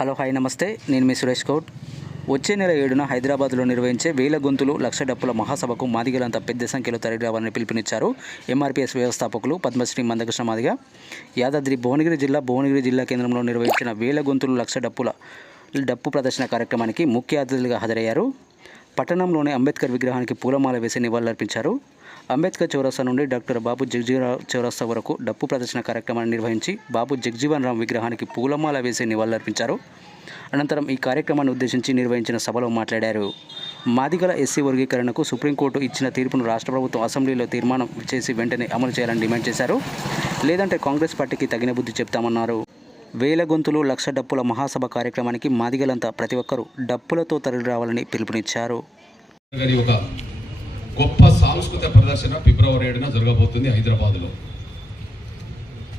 Hello hi నమస్తే. నేను మీ సురేష్ కౌట్. వచ్చే నెల ఏడున హైదరాబాద్లో నిర్వహించే వేల గొంతులు లక్ష డప్పుల మహాసభకు మాదిగలంతా పెద్ద సంఖ్యలో తరలిరావాలని పిలుపునిచ్చారు ఎంఆర్పీఎస్ వ్యవస్థాపకులు పద్మశ్రీ మందకృష్ణ మాదిగ. యాదాద్రి భువనగిరి జిల్లా భువనగిరి జిల్లా కేంద్రంలో నిర్వహించిన వేల గొంతులు లక్ష డప్పుల డప్పు ప్రదర్శన కార్యక్రమానికి ముఖ్య అతిథులుగా హాజరయ్యారు. పట్టణంలోని అంబేద్కర్ విగ్రహానికి పూలమాల వేసి నివాళులర్పించారు. అంబేద్కర్ చౌరస్తా నుండి డాక్టర్ బాబు జగజీవనరావు చౌరస్తా వరకు డప్పు ప్రదర్శన కార్యక్రమాన్ని నిర్వహించి బాబు జగజీవన్ రామ్ విగ్రహానికి పూలమాల వేసి నివాళులర్పించారు. అనంతరం ఈ కార్యక్రమాన్ని ఉద్దేశించి నిర్వహించిన సభలో మాట్లాడారు. మాదిగల ఎస్సీ వర్గీకరణకు సుప్రీంకోర్టు ఇచ్చిన తీర్పును రాష్ట్ర ప్రభుత్వం అసెంబ్లీలో తీర్మానం చేసి వెంటనే అమలు చేయాలని డిమాండ్ చేశారు. లేదంటే కాంగ్రెస్ పార్టీకి తగిన బుద్ధి చెప్తామన్నారు. వేల గొంతులు లక్ష డప్పుల మహాసభ కార్యక్రమానికి మాదిగలంతా ప్రతి ఒక్కరూ డప్పులతో తరలి రావాలని పిలుపునిచ్చారు గొప్ప సాంస్కృతిక ప్రదర్శన ఫిబ్రవరి ఏడున జరగబోతుంది హైదరాబాద్లో.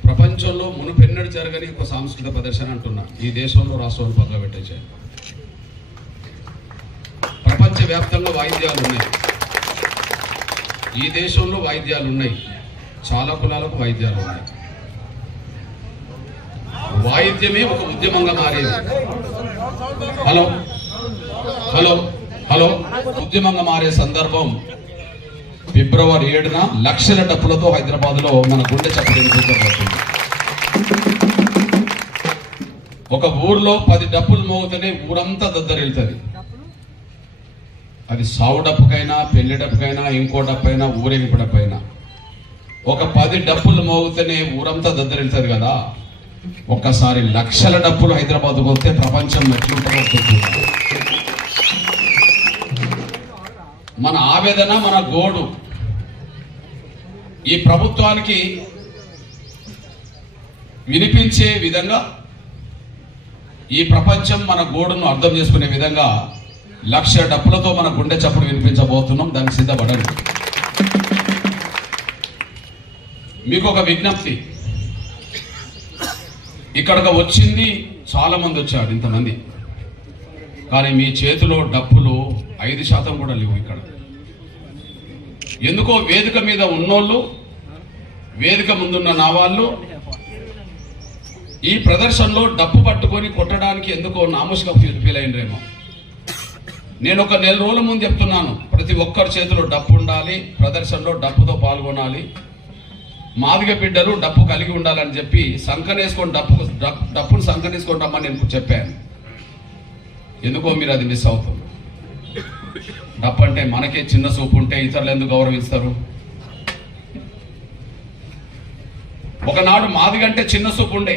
ప్రపంచంలో మునుపెన్నడు జరగని ఒక సాంస్కృతిక ప్రదర్శన అంటున్నా. ఈ దేశంలో రాష్ట్రాలు పక్కన పెట్టేశాయి ప్రపంచవ్యాప్తంగా వాయిద్యాలు ఉన్నాయి. ఈ దేశంలో వాయిద్యాలు ఉన్నాయి. చాలా కులాలకు వాయిద్యాలు ఉన్నాయి. వాయిద్యమే ఒక ఉద్యమంగా మారేది. హలో. హలో. హలో. ఉద్యమంగా మారే సందర్భం ఫిబ్రవరి ఏడున లక్షల డబ్బులతో హైదరాబాద్లో మన గుండె చప్పుడు ఒక ఊర్లో పది డప్పులు మోగితేనే ఊరంతా దద్దరెళ్తుంది అది సావు డప్పుకైనా పెళ్ళి డప్పుకైనా ఇంకో డప్పైనా ఊరేగింపు డప్పైనా ఒక పది డప్పులు మోగితేనే ఊరంతా దద్దరెళ్తుంది కదా. ఒక్కసారి లక్షల డప్పులు హైదరాబాద్కు వస్తే ప్రపంచం ఎట్లుంటుందో మన ఆవేదన మన గోడు. ఈ ప్రభుత్వానికి వినిపించే విధంగా ఈ ప్రపంచం మన గోడును అర్థం చేసుకునే విధంగా లక్ష డప్పులతో మన గుండె చప్పుడు వినిపించబోతున్నాం దానికి సిద్ధపడరు. మీకు ఒక విజ్ఞప్తి. ఇక్కడికి వచ్చింది చాలా మంది వచ్చారు ఇంతమంది. కానీ మీ చేతిలో డప్పులు ఐదు శాతం కూడా లేవు ఇక్కడ. ఎందుకో వేదిక మీద ఉన్నోళ్ళు వేదిక ముందున్న నా వాళ్ళు ఈ ప్రదర్శనలో డప్పు పట్టుకొని కొట్టడానికి ఎందుకో నామోష్గా ఫీల్ ఫీల్ అయినరేమో. నేను ఒక నెల రోజుల ముందు చెప్తున్నాను ప్రతి ఒక్కరి చేతిలో డప్పు ఉండాలి ప్రదర్శనలో డప్పుతో పాల్గొనాలి. మాదిగ బిడ్డలు డప్పు కలిగి ఉండాలని చెప్పి సంకనేసుకొని డప్పు డప్పును సంకనేసుకొని రమ్మని నేను చెప్పాను. ఎందుకో మీరు అది మిస్ అవుతుంది. డప్పు అంటే మనకే చిన్న సూపు ఉంటే ఇతరులు ఎందుకు గౌరవిస్తారు? ఒకనాడు మాదిగంటే చిన్న సూపు ఉండే.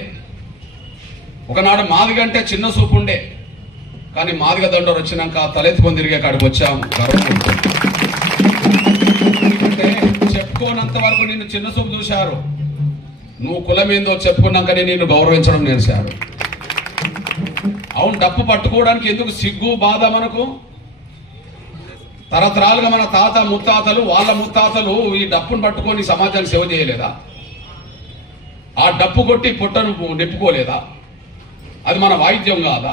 ఒకనాడు మాదిగంటే చిన్న సూపు ఉండే. కానీ మాదిగ దండోరు వచ్చినాక తలెత్తుకొని తిరిగే కాడికి వచ్చాము. గర్వం అంటే చెప్పుకోనంత వరకు నిన్ను చిన్న చూపు చూశారు. నువ్వు కులమేందో చెప్పుకున్నాకనే నిన్ను గౌరవించడం నేర్చారు. అవును డప్పు పట్టుకోవడానికి ఎందుకు సిగ్గు బాధ మనకు? తరతరాలుగా మన తాత ముత్తాతలు వాళ్ళ ముత్తాతలు ఈ డప్పును పట్టుకొని సమాజాన్ని సేవ చేయలేదా? ఆ డప్పు కొట్టి పుట్టను నెప్పుకోలేదా? అది మన వాయిద్యం కాదా?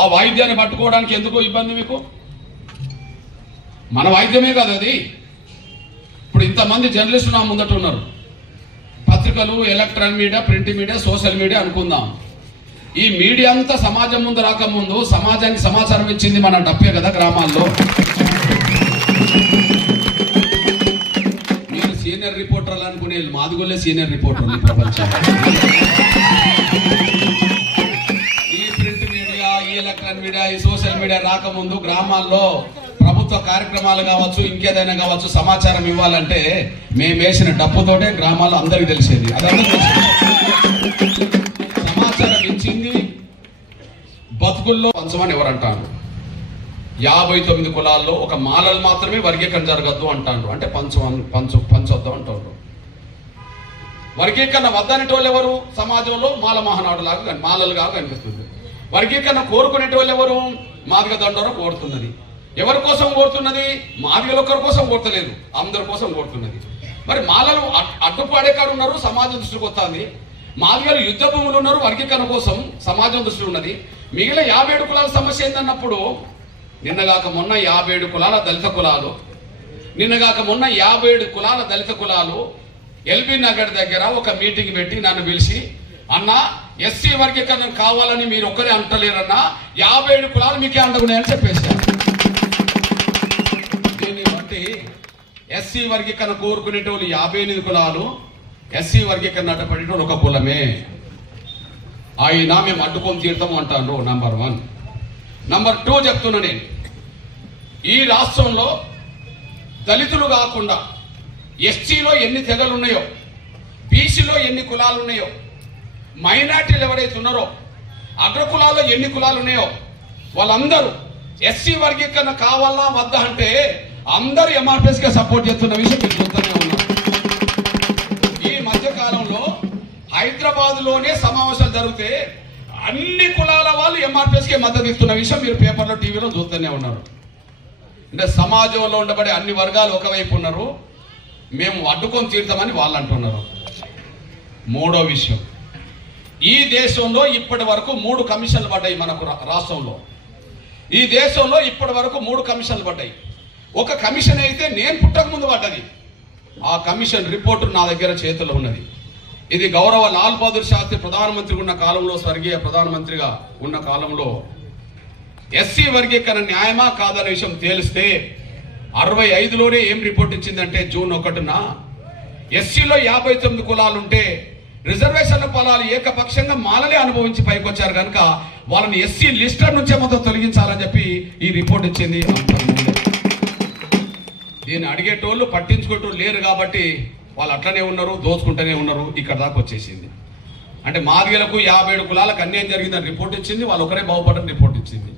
ఆ వాయిద్యాన్ని పట్టుకోవడానికి ఎందుకో ఇబ్బంది మీకు? మన వాయిద్యమే కాదు అది. ఇప్పుడు ఇంతమంది జర్నలిస్టులు నా ముందట ఉన్నారు. పత్రికలు electronic media print media social media అనుకుందాం. ఈ మీడియా అంతా సమాజం ముందు రాకముందు సమాజానికి సమాచారం ఇచ్చింది మన డప్పే కదా గ్రామాల్లో. రిపోర్టర్లు మాదిగొల్లే సీనియర్ రిపోర్టర్ ఉంది ప్రపంచంలో ఈ ప్రింట్ మీడియా ఈ ఎలక్ట్రానిక్ మీడియా ఈ సోషల్ మీడియా రాకముందు గ్రామాల్లో ప్రభుత్వ కార్యక్రమాలు కావచ్చు ఇంకేదైనా కావచ్చు సమాచారం ఇవ్వాలంటే మేము వేసిన డబ్బుతోటే గ్రామాల్లో అందరికీ తెలిసేది. అదంతా సమాచారం ఇచ్చింది బతుకుల్లో పంచమని ఎవరు అంటారు యాభై తొమ్మిది కులాల్లో ఒక మాలలు మాత్రమే వర్గీకరణ జరగద్దు అంటారు. అంటే పంచం పంచు పంచొద్దు అంటారు. వర్గీకరణ వద్దనేటోళ్ళు ఎవరు? సమాజంలో మాల మహానాడులాగా మాలలుగా కనిపిస్తుంది. వర్గీకరణ కోరుకునేటోళ్ళు ఎవరు? మాదిగ దండోర కోరుతున్నది ఎవరి కోసం కోరుతున్నది మాదిగలు ఒక్కరి కోసం కోరతలేదు అందరి కోసం కోరుతున్నది మరి మాలలు అడ్- ఉన్నారు సమాజం దృష్టికి వస్తుంది. మాదిగలు యుద్ధ భూములు ఉన్నారు వర్గీకరణ కోసం సమాజం దృష్టి ఉన్నది. మిగిలిన యాభై ఏడు కులాల సమస్య ఏందన్నప్పుడు నిన్నగాక మొన్న యాభై ఏడు కులాల దళిత కులాలు. నిన్నగాక మొన్న యాభై ఏడు కులాల దళిత కులాలు. ఎల్బీ నగర్ దగ్గర ఒక మీటింగ్ పెట్టి నన్ను పిలిచి అన్న ఎస్సీ వర్గీకరణ కావాలని మీరు ఒక్కరే అంటలేరన్నా యాభై ఏడు కులాలు మీకే అండగున్నాయని చెప్పేశారు. దీన్ని బట్టి ఎస్సీ వర్గీకరణ కోరుకునేటోళ్ళు యాభై ఎనిమిది కులాలు ఎస్సీ వర్గీకరణ అడ్డపడేటోళ్ళు ఒక కులమే. ఆయన మేము అడ్డుకొని తీరుతాము అంటాను నంబర్ వన్ నంబర్ టూ చెప్తున్నా నేను. ఈ రాష్ట్రంలో దళితులు కాకుండా ఎస్టీలో ఎన్ని తెగలు ఉన్నాయో బీసీలో ఎన్ని కులాలు ఉన్నాయో మైనార్టీలు ఎవరైతే ఉన్నారో అగ్రకులాల్లో ఎన్ని కులాలు ఉన్నాయో వాళ్ళందరూ ఎస్సీ వర్గీకరణ కావాలా వద్దా అంటే అందరూ ఎంఆర్పిఎస్గా సపోర్ట్ చేస్తున్న విషయం మీరు చూస్తూనే ఉన్నారు ఈ మధ్యకాలంలో హైదరాబాద్లోనే సమావేశాలు జరిగితే అన్ని కులాల వాళ్ళు ఎంఆర్పీఎస్కే మద్దతు ఇస్తున్న విషయం మీరు పేపర్లో టీవీలో చూస్తూనే ఉన్నారు. అంటే సమాజంలో ఉండబడే అన్ని వర్గాలు ఒకవైపు ఉన్నారు. మేము అడ్డుకొని తీరుతామని వాళ్ళు అంటున్నారు. మూడో విషయం. ఈ దేశంలో ఇప్పటి వరకు మూడు కమిషన్లు పడ్డాయి మనకు రాష్ట్రంలో. ఈ దేశంలో ఇప్పటి వరకు మూడు కమిషన్లు పడ్డాయి. ఒక కమిషన్ అయితే నేను పుట్టక ముందు పడ్డది. ఆ కమిషన్ రిపోర్టు నా దగ్గర చేతిలో ఉన్నది. ఇది గౌరవ లాల్ బహదూర్ శాస్త్రి ప్రధానమంత్రి ఉన్న కాలంలో స్వర్గీయ ప్రధానమంత్రిగా ఉన్న కాలంలో ఎస్సీ వర్గీకరణ న్యాయమా కాదనే విషయం తేలిస్తే అరవై ఐదులోనే ఏం రిపోర్ట్ ఇచ్చిందంటే జూన్ ఒకటిన ఎస్సీలో యాభై తొమ్మిది కులాలు ఉంటే రిజర్వేషన్ల ఫలాలు ఏకపక్షంగా మాలలే అనుభవించి పైకొచ్చారు కనుక వాళ్ళని ఎస్సీ లిస్టర్ నుంచే మొత్తం తొలగించాలని చెప్పి ఈ రిపోర్ట్ ఇచ్చింది దీన్ని అడిగేటోళ్ళు పట్టించుకోటోళ్ళు లేరు కాబట్టి వాళ్ళు అట్లనే ఉన్నారు దోచుకుంటూనే ఉన్నారు ఇక్కడ దాకా వచ్చేసింది. అంటే మాదిగలకు యాభై ఏడు కులాలకు అన్యాయం జరిగిందని రిపోర్ట్ ఇచ్చింది వాళ్ళు ఒకరే బాగుపడని రిపోర్ట్ ఇచ్చింది.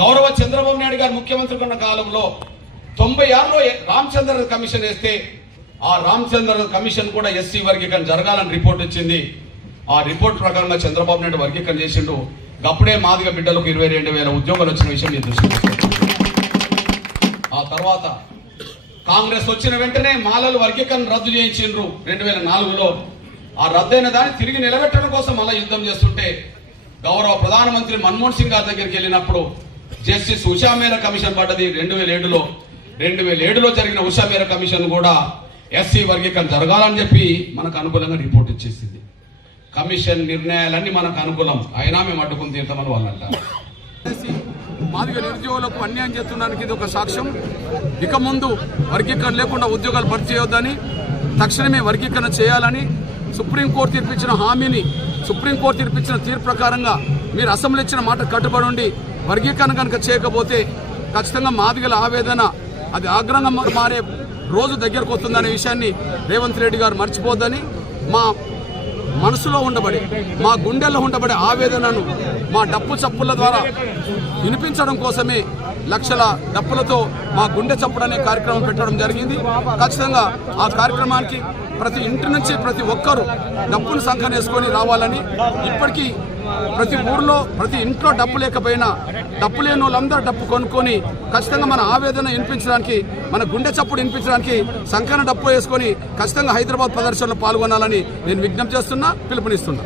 గౌరవ చంద్రబాబు నాయుడు గారు ముఖ్యమంత్రి ఉన్న కాలంలో తొంభై ఆరులో రామచంద్ర కమిషన్ వేస్తే ఆ రామచంద్ర కమిషన్ కూడా ఎస్సీ వర్గీకరణ జరగాలని రిపోర్ట్ వచ్చింది ఆ రిపోర్ట్ ప్రకారంగా చంద్రబాబు నాయుడు వర్గీకరణ చేసిండు. అప్పుడే మాదిగ బిడ్డలకు ఇరవై రెండు వేల ఉద్యోగాలు వచ్చిన విషయం నేను దృష్టికి ఆ తర్వాత కాంగ్రెస్ వచ్చిన వెంటనే మాలలు వర్గీకరణ రద్దు చేయించిండ్రు రెండు వేల నాలుగులో. ఆ రద్దయిన దాన్ని తిరిగి నిలబెట్టడం కోసం మళ్ళీ యుద్ధం చేస్తుంటే గౌరవ ప్రధానమంత్రి మన్మోహన్ సింగ్ గారి దగ్గరికి వెళ్ళినప్పుడు జస్టిస్ ఉషా కమిషన్ పడ్డది రెండు వేల ఏడులో. రెండు వేల ఏడులో జరిగిన ఉషా మేర కమిషన్ కూడా ఎస్సీ వర్గీకరణ జరగాలని చెప్పి మనకు అనుకూలంగా రిపోర్ట్ ఇచ్చేసింది. కమిషన్ నిర్ణయాలన్నీ మనకు అనుకూలం. అయినా మేము అడ్డుకుని తీర్థమని వాళ్ళు అంటారు. మాదిగ నిరుద్యోగులకు అన్యాయం చేస్తున్నానికి ఇది ఒక సాక్ష్యం. ఇక ముందు వర్గీకరణ లేకుండా ఉద్యోగాలు భర్తీ చేయొద్దని తక్షణమే వర్గీకరణ చేయాలని సుప్రీంకోర్టు తీర్పిచ్చిన హామీని సుప్రీంకోర్టు తీర్పిచ్చిన తీర్పు ప్రకారంగా మీరు అసెంబ్లీ ఇచ్చిన మాట కట్టుబడి ఉండి వర్గీకరణ కనుక చేయకపోతే ఖచ్చితంగా మాదిగల ఆవేదన అది ఆగ్రహంగా మారే రోజు దగ్గరకు వస్తుందనే విషయాన్ని రేవంత్ రెడ్డి గారు మర్చిపోద్దని మా మనసులో ఉండబడి మా గుండెల్లో ఉండబడే ఆవేదనను మా డప్పు చప్పుల ద్వారా వినిపించడం కోసమే లక్షల డప్పులతో మా గుండె చప్పుడు అనే కార్యక్రమం పెట్టడం జరిగింది. ఖచ్చితంగా ఆ కార్యక్రమానికి ప్రతి ఇంటి నుంచి ప్రతి ఒక్కరూ డప్పును సంకనేసుకొని వేసుకొని రావాలని ఇప్పటికీ ప్రతి ఊర్లో ప్రతి ఇంట్లో డప్పు లేకపోయినా డప్పు లేని వాళ్ళందరూ డప్పు కొనుక్కొని ఖచ్చితంగా మన ఆవేదన వినిపించడానికి మన గుండె చప్పుడు వినిపించడానికి సంకన డప్పు వేసుకొని ఖచ్చితంగా హైదరాబాద్ ప్రదర్శనలో పాల్గొనాలని నేను విజ్ఞప్తి చేస్తున్నా పిలుపునిస్తున్నా.